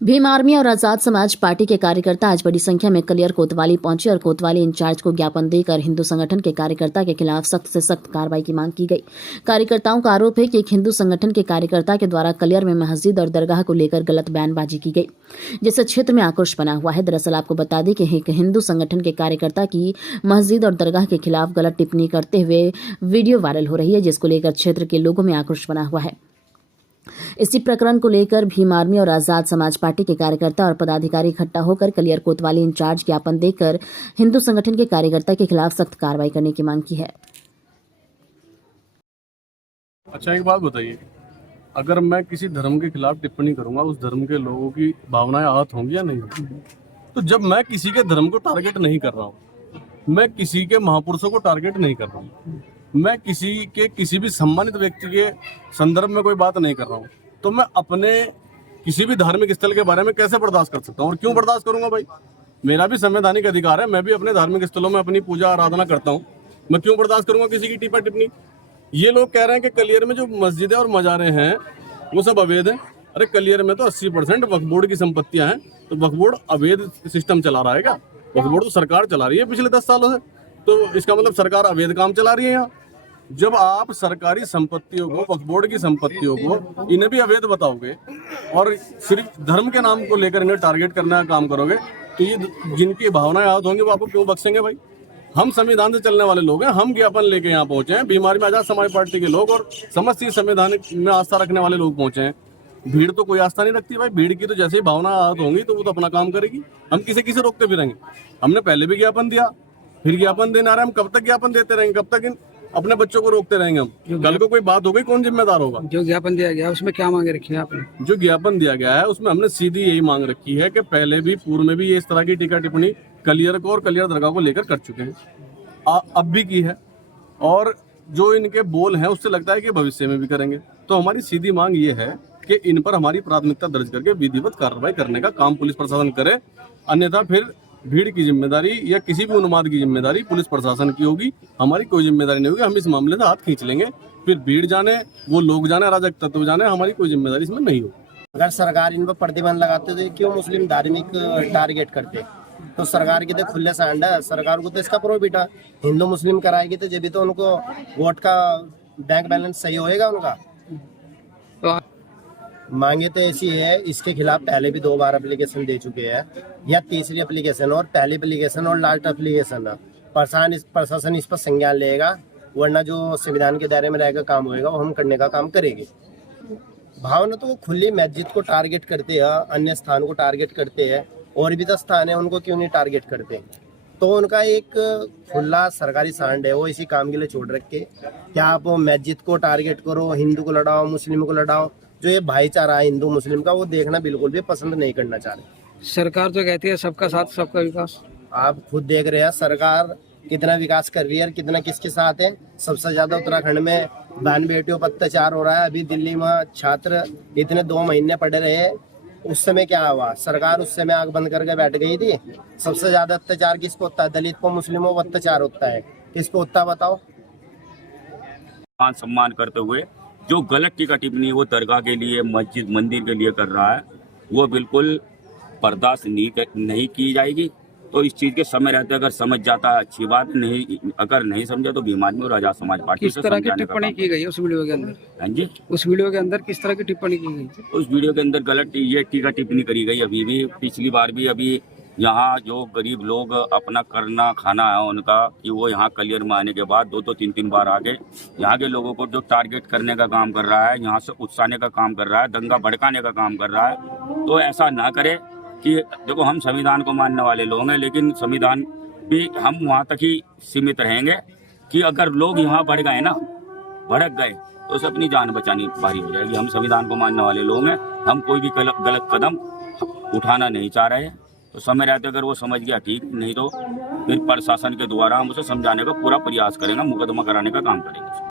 Bhim army और Azad Samaj party के कार्यकर्ता आज बड़ी संख्या में कलियर कोतवाली पहुंचे और कोतवाली इंचार्ज को ज्ञापन देकर हिंदू संगठन के कार्यकर्ता के खिलाफ सख्त से सख्त कार्रवाई की मांग की गई। कार्यकर्ताओं का आरोप है कि एक हिंदू संगठन के कार्यकर्ता के द्वारा कलियर में मस्जिद और दरगाह को लेकर गलत बयानबाजी की गई, जिससे क्षेत्र में आक्रोश बना हुआ है। दरअसल आपको बता दें कि एक हिंदू संगठन के कार्यकर्ता की मस्जिद और दरगाह के खिलाफ गलत टिप्पणी करते हुए वीडियो वायरल हो रही है, जिसको लेकर क्षेत्र के लोगों में आक्रोश बना हुआ है। इसी प्रकरण को लेकर भीम आर्मी और आजाद समाज पार्टी के कार्यकर्ता और पदाधिकारी इकट्ठा होकर कलियर कोतवाली इंचार्ज ज्ञापन देकर हिंदू संगठन के कार्यकर्ता के खिलाफ सख्त कार्रवाई करने की मांग की है। अच्छा, एक बात बताइए, अगर मैं किसी धर्म के खिलाफ टिप्पणी करूंगा, उस धर्म के लोगों की भावनाएं आहत होंगी या नहीं होंगी? तो जब मैं किसी के धर्म को टारगेट नहीं कर रहा हूँ, मैं किसी के महापुरुषों को टारगेट नहीं कर रहा हूँ, मैं किसी भी सम्मानित व्यक्ति के संदर्भ में कोई बात नहीं कर रहा हूँ, तो मैं अपने किसी भी धार्मिक स्थल के बारे में कैसे बर्दाश्त कर सकता हूँ? और क्यों बर्दाश्त करूंगा भाई? मेरा भी संवैधानिक अधिकार है, मैं भी अपने धार्मिक स्थलों में अपनी पूजा आराधना करता हूँ। मैं क्यों बर्दाश्त करूंगा किसी की टिप्पा टिप्पणी? ये लोग कह रहे हैं कि कलियर में जो मस्जिदें और मजारे हैं वो सब अवैध हैं। अरे कलियर में तो 80% वक्फ बोर्ड की संपत्तियां हैं, तो वक्फ बोर्ड अवैध सिस्टम चला रहा है क्या? वक्फ बोर्ड तो सरकार चला रही है पिछले 10 सालों से, तो इसका मतलब सरकार अवैध काम चला रही है यहाँ। जब आप सरकारी संपत्तियों को, वक्फ बोर्ड की संपत्तियों को, इन्हें भी अवैध बताओगे और सिर्फ धर्म के नाम को लेकर इन्हें टारगेट करने का काम करोगे, तो ये जिनकी भावनाएं आहत होंगी वो आपको क्यों बख्शेंगे भाई? हम संविधान से चलने वाले लोग हैं, हम ज्ञापन लेके यहाँ पहुंचे हैं। भीम आर्मी आजाद समाज पार्टी के लोग और समस्त संविधान में आस्था रखने वाले लोग पहुंचे हैं। भीड़ तो कोई आस्था नहीं रखती भाई। भीड़ की तो जैसे ही भावना आहत होंगी तो वो तो अपना काम करेगी। हम किसे रोकते फिरेंगे? हमने पहले भी ज्ञापन दिया, फिर ज्ञापन देना रहे। हम कब तक ज्ञापन देते रहेंगे? कब तक अपने बच्चों को रोकते रहेंगे? हम कल को कोई बात हो गई, कौन जिम्मेदार होगा? जो ज्ञापन दिया गया उसमें क्या मांगे रखी है आपने? जो ज्ञापन दिया गया है उसमें हमने सीधी यही मांग रखी है कि पहले भी, पूर्व में भी ये इस तरह की टीका टिप्पणी कलियर को और कलियर दरगाह को लेकर कर चुके हैं, अब भी की है, और जो इनके बोल हैं उससे लगता है कि भविष्य में भी करेंगे। तो हमारी सीधी मांग ये है कि इन पर हमारी प्राथमिकता दर्ज करके विधिवत कार्रवाई करने का काम पुलिस प्रशासन करे, अन्यथा फिर भीड़ की जिम्मेदारी या किसी भी उन्माद की जिम्मेदारी पुलिस प्रशासन की होगी, हमारी कोई जिम्मेदारी नहीं होगी। हम इस मामले से हाथ खींच लेंगे, फिर भीड़ जाने, वो लोग जाने, अराजक तत्व जाने, हमारी कोई जिम्मेदारी इसमें नहीं होगी। अगर सरकार इन पर प्रतिबंध लगाते तो क्यों मुस्लिम धार्मिक टारगेट करते? तो सरकार की तो खुले सांड है, सरकार को तो इसका प्रोफिट है। हिंदू मुस्लिम कराएगी तो जब भी तो उनको वोट का बैंक बैलेंस सही होएगा उनका। मांगे तो ऐसी है, इसके खिलाफ पहले भी 2 बार एप्लीकेशन दे चुके हैं, या तीसरी एप्लीकेशन और पहली एप्लीकेशन और लास्ट एप्लीकेशन है। प्रशासन इस पर संज्ञान लेगा, वरना जो संविधान के दायरे में रहेगा काम होएगा वो हम करने का काम करेंगे। भावना तो वो खुली मस्जिद को टारगेट करते हैं, अन्य स्थान को टारगेट करते हैं, और भी 10 स्थान है उनको क्यों नहीं टारगेट करते? तो उनका एक खुला सरकारी सांड है, वो इसी काम के लिए छोड़ रखे। क्या आप मस्जिद को टारगेट करो, हिंदू को लड़ाओ, मुस्लिम को लड़ाओ? जो ये भाईचारा है हिंदू मुस्लिम का, वो देखना बिल्कुल भी पसंद नहीं करना चाह रहे। सरकार तो कहती है सबका साथ सबका विकास। आप खुद देख रहे हैं सरकार कितना विकास कर रही है और कितना किसके साथ है। सबसे ज्यादा उत्तराखंड में बहन बेटियों पर अत्याचार हो रहा है। अभी दिल्ली में छात्र इतने 2 महीने पढ़े रहे, उस समय क्या हुआ? सरकार उस समय आग बंद करके बैठ गई थी। सबसे ज्यादा अत्याचार किसको होता है? दलित को, मुस्लिमों को अत्याचार होता है। किसको होता है बताओ? मान सम्मान करते हुए जो गलत टीका टिप्पणी वो दरगाह के लिए, मस्जिद मंदिर के लिए कर रहा है, वो बिल्कुल बर्दाश्त नहीं की जाएगी। तो इस चीज के समय रहते अगर समझ जाता है अच्छी बात, नहीं अगर नहीं समझा तो भीम आर्मी और आजाद समाज पार्टी किस तरह की टिप्पणी की गई उस वीडियो के अंदर? हाँ जी, उस वीडियो के अंदर किस तरह की टिप्पणी की गई? उस वीडियो के अंदर गलत ये टीका टिप्पणी करी गई। अभी भी, पिछली बार भी, अभी यहाँ जो गरीब लोग अपना करना खाना है उनका, कि वो यहाँ कलियर में आने के बाद 2-2, 3-3 बार आगे यहाँ के लोगों को जो टारगेट करने का काम कर रहा है, यहाँ से उकसाने का काम कर रहा है, दंगा भड़काने का काम कर रहा है। तो ऐसा ना करे कि देखो, हम संविधान को मानने वाले लोग हैं, लेकिन संविधान भी हम वहाँ तक ही सीमित रहेंगे कि अगर लोग यहाँ बढ़ गए ना, भड़क गए, तो उसे अपनी जान बचानी भारी हो जाएगी। हम संविधान को मानने वाले लोग हैं, हम कोई भी गलत कदम उठाना नहीं चाह रहे हैं। तो समय रहते अगर वो समझ गया ठीक, नहीं तो फिर प्रशासन के द्वारा हम उसे समझाने का पूरा प्रयास करेंगे, मुकदमा कराने का काम करेंगे।